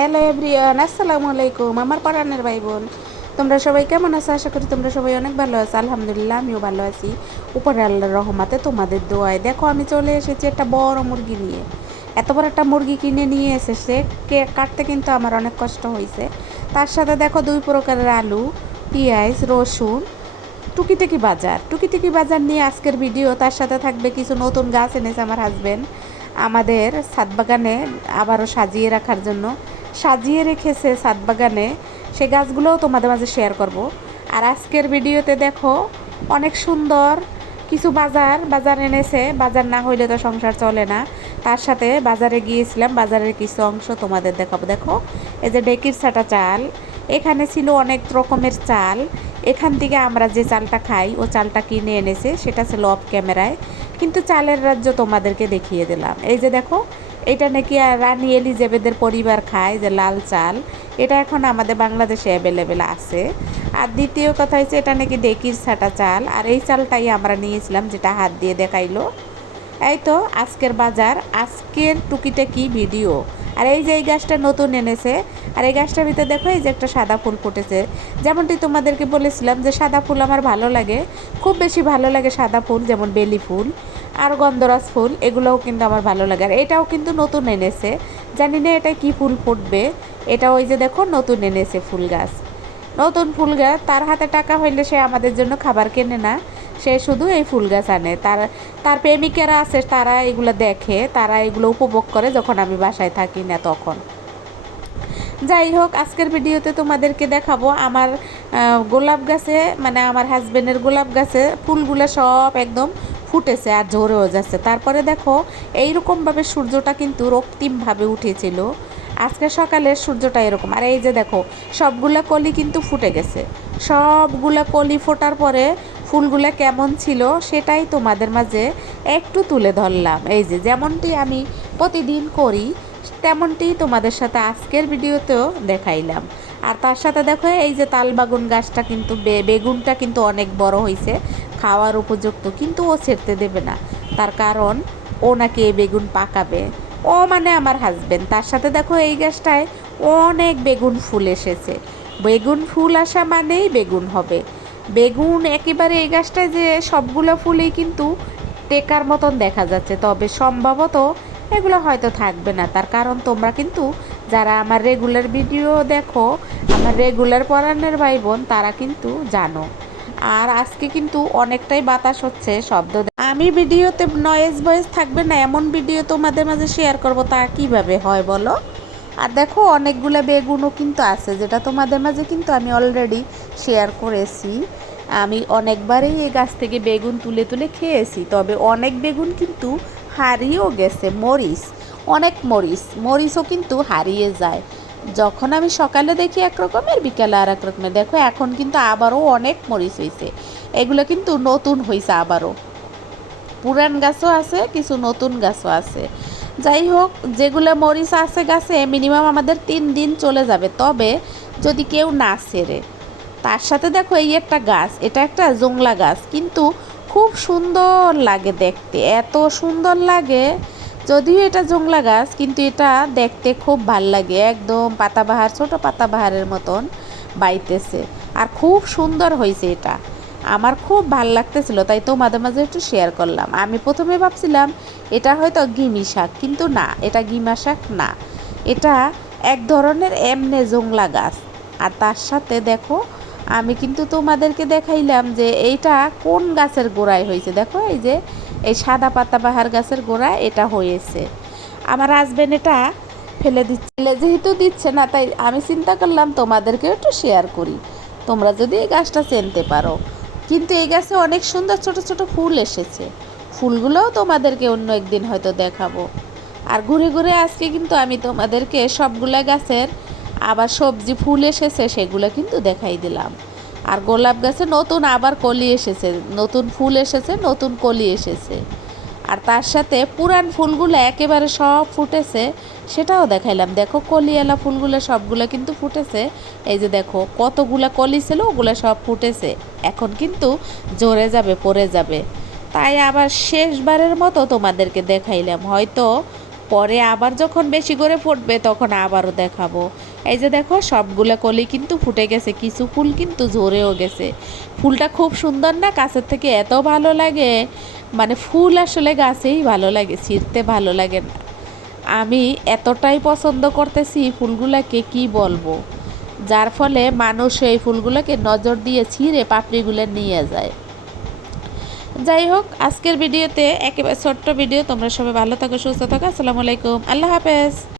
Hello everyone, আসসালামু আলাইকুম আমার পরাণের ভাই বোন। তোমরা সবাই কেমন আছো? আশা করি তোমরা সবাই অনেক ভালো আছো। আলহামদুলিল্লাহ আমিও ভালো আছি, উপরে আল্লাহর রহমতে, তোমাদের দোয়ায়। দেখো আমি চলে এসেছি একটা বড় মুরগি নিয়ে। এত বড় একটা মুরগি কিনে নিয়ে এসেছে, কাটতে কিন্তু আমার অনেক কষ্ট হয়েছে। তার সাথে দেখো 2 প্রকারের আলু, পেঁয়াজ, রসুন, টুকিটাকি বাজার নিয়ে আজকের ভিডিও। তার সাথে থাকবে কিছু নতুন গাছ এনেছে আমার হাজবেন্ড আমাদের ছাদ বাগানে, আবারও সাজিয়ে রাখার জন্য সাজিয়ে রেখেছে ছাদ বাগানে। সে গাছগুলোও তোমাদের মাঝে শেয়ার করব। আর আজকের ভিডিওতে দেখো অনেক সুন্দর কিছু বাজার এনেছে। বাজার না হইলে তো সংসার চলে না। তার সাথে বাজারে গিয়েছিলাম, বাজারের কিছু অংশ তোমাদের দেখাবো। দেখো এই যে ডেকির ছাটা চাল, এখানে ছিল অনেক রকমের চাল। এখান থেকে আমরা যে চালটা খাই ও চালটা কিনে এনেছে, সেটা ছিল অফ ক্যামেরায়, কিন্তু চালের রাজ্য তোমাদেরকে দেখিয়ে দিলাম। এই যে দেখো, এটা নাকি রানী এলিজাবেথের পরিবার খায়, যে লাল চাল, এটা এখন আমাদের বাংলাদেশে অ্যাভেলেবেল আছে। আর দ্বিতীয় কথা হচ্ছে এটা নাকি ডেকির ছাটা চাল, আর এই চালটাই আমরা নিয়েছিলাম, যেটা হাত দিয়ে দেখাইলো। এই তো আজকের বাজার, আজকের টুকিটাকি ভিডিও। আর এই যে এই গাছটা নতুন এনেছে, আর এই গাছটার ভিতরে দেখো এই যে একটা সাদা ফুল ফুটেছে। যেমনটি তোমাদেরকে বলেছিলাম যে সাদা ফুল আমার ভালো লাগে, খুব বেশি ভালো লাগে সাদা ফুল, যেমন বেলি ফুল আর গন্ধরাজ ফুল, এগুলোও কিন্তু আমার ভালো লাগে। আর এটাও কিন্তু নতুন এনেছে, জানি না এটা কি ফুল ফুটবে। এটা ওই যে দেখো নতুন এনেছে ফুল গাছ, নতুন ফুল গাছ। তার হাতে টাকা হইলে সে আমাদের জন্য খাবার কেনে না, সে শুধু এই ফুল গাছ আনে। তার তার প্রেমিকেরা আছে, তারা এগুলো দেখে, তারা এগুলো উপভোগ করে যখন আমি বাসায় থাকি না তখন। যাই হোক, আজকের ভিডিওতে তোমাদেরকে দেখাবো আমার গোলাপ গাছে, মানে আমার হাজবেন্ডের গোলাপ গাছে ফুলগুলো সব একদম ফুটেছে আর ঝরেও যাচ্ছে। তারপরে দেখো এইরকমভাবে সূর্যটা কিন্তু রক্তিমভাবে উঠেছিল আজকে সকালের সূর্যটা এরকম। আর এই যে দেখো সবগুলা কলি কিন্তু ফুটে গেছে। সবগুলা কলি ফোটার পরে ফুলগুলা কেমন ছিল সেটাই তোমাদের মাঝে একটু তুলে ধরলাম। এই যে যেমনটি আমি প্রতিদিন করি, তেমনটি তোমাদের সাথে আজকের ভিডিওতেও দেখাইলাম। আর তার সাথে দেখো এই যে তালবাগুন গাছটা কিন্তু বেগুনটা কিন্তু অনেক বড় হয়েছে, খাওয়ার উপযুক্ত, কিন্তু ও ছেড়তে দেবে না। তার কারণ ও নাকি এই বেগুন পাকাবে, ও মানে আমার হাজবেন্ড। তার সাথে দেখো এই গাছটায় অনেক বেগুন ফুল এসেছে। বেগুন ফুল আসা মানেই বেগুন হবে। বেগুন একেবারে এই গাছটায় যে সবগুলো ফুলেই কিন্তু টেকার মতন দেখা যাচ্ছে, তবে সম্ভবত এগুলো হয়তো থাকবে না। তার কারণ তোমরা কিন্তু যারা আমার রেগুলার ভিডিও দেখো, আমার রেগুলার পরাণের ভাই বোন, তারা কিন্তু জানো। আর আজকে কিন্তু অনেকটাই বাতাস হচ্ছে, শব্দ। আমি ভিডিওতে নয়েজ ভয়েস থাকবে না এমন ভিডিও তোমাদের মাঝে শেয়ার করব, তা কিভাবে হয় বলো? আর দেখো অনেকগুলো বেগুনও কিন্তু আছে, যেটা তোমাদের মাঝে কিন্তু আমি অলরেডি শেয়ার করেছি। আমি অনেকবারই এই গাছ থেকে বেগুন তুলে তুলে খেয়েছি, তবে অনেক বেগুন কিন্তু হারিয়েও গেছে। অনেক মরিচও কিন্তু হারিয়ে যায়। যখন আমি সকালে দেখি একরকমের, বিকেলে আর এক রকমের। দেখো এখন কিন্তু আবারও অনেক মরিচ হয়েছে, এগুলো কিন্তু নতুন হয়েছে আবারও। পুরান গাছও আছে, কিছু নতুন গাছও আছে। যাই হোক, যেগুলো মরিচ আছে গাছে মিনিমাম আমাদের 3 দিন চলে যাবে, তবে যদি কেউ না ছেড়ে। তার সাথে দেখো এই একটা গাছ, এটা একটা জংলা গাছ, কিন্তু খুব সুন্দর লাগে দেখতে, এত সুন্দর লাগে। যদিও এটা জংলা গাছ, কিন্তু এটা দেখতে খুব ভাল লাগে, একদম পাতাবাহার, ছোট পাতাবাহারের মতন বাইতেছে। আর খুব সুন্দর হয়েছে এটা, আমার খুব ভাল লাগতেছিল, তাই তোমাদের মাঝে একটু শেয়ার করলাম। আমি প্রথমে ভাবছিলাম এটা হয়তো গিমি শাক, কিন্তু না, এটা গিমা শাক না, এটা এক ধরনের এমনে জংলা গাছ। আর তার সাথে দেখো আমি কিন্তু তোমাদেরকে দেখাইলাম যে এইটা কোন গাছের গোড়ায় হয়েছে। দেখো এই যে এই সাদা পাতাবাহার গাছের গোড়ায় এটা হয়েছে। আমার হাজবেন্ড এটা ফেলে দিচ্ছে, যেহেতু দিচ্ছে না, তাই আমি চিন্তা করলাম তোমাদেরকে একটু শেয়ার করি, তোমরা যদি এই গাছটা চিনতে পারো। কিন্তু এই গাছে অনেক সুন্দর ছোট ছোট ফুল এসেছে, ফুলগুলোও তোমাদেরকে অন্য একদিন হয়তো দেখাবো। আর ঘুরে ঘুরে আজকে কিন্তু আমি তোমাদেরকে সবগুলা গাছের আবার সবজি ফুল এসেছে সেগুলো কিন্তু দেখাই দিলাম। আর গোলাপ গাছে নতুন আবার কলি এসেছে, নতুন ফুল এসেছে, নতুন কলি এসেছে। আর তার সাথে পুরান ফুলগুলো একেবারে সব ফুটেছে, সেটাও দেখাইলাম। দেখো কলিওয়ালা ফুলগুলো সবগুলো কিন্তু ফুটেছে। এই যে দেখো কতগুলা কলি ছিল, ওগুলো সব ফুটেছে, এখন কিন্তু ঝরে যাবে, পড়ে যাবে। তাই আবার শেষবারের মতো তোমাদেরকে দেখাইলাম, হয়তো পরে আবার যখন বেশি করে ফুটবে তখন আবারও দেখাবো। এই যে দেখো সবগুলো কলি কিন্তু ফুটে গেছে, কিছু ফুল কিন্তু ঝরেও গেছে। ফুলটা খুব সুন্দর না, কাছের থেকে এত ভালো লাগে, মানে ফুল আসলে গাছেই ভালো লাগে, ছিঁড়তে ভালো লাগে না। আমি এতটাই পছন্দ করতেছি ফুলগুলোকে কি বলবো, যার ফলে মানুষ এই ফুলগুলোকে নজর দিয়ে ছিঁড়ে পাপড়িগুলো নিয়ে যায়। যাই হোক, আজকের ভিডিওতে একেবারে ছোট্ট ভিডিও। তোমরা সবাই ভালো থাকো, সুস্থ থাকো। আসসালামু আলাইকুম, আল্লাহ হাফেজ।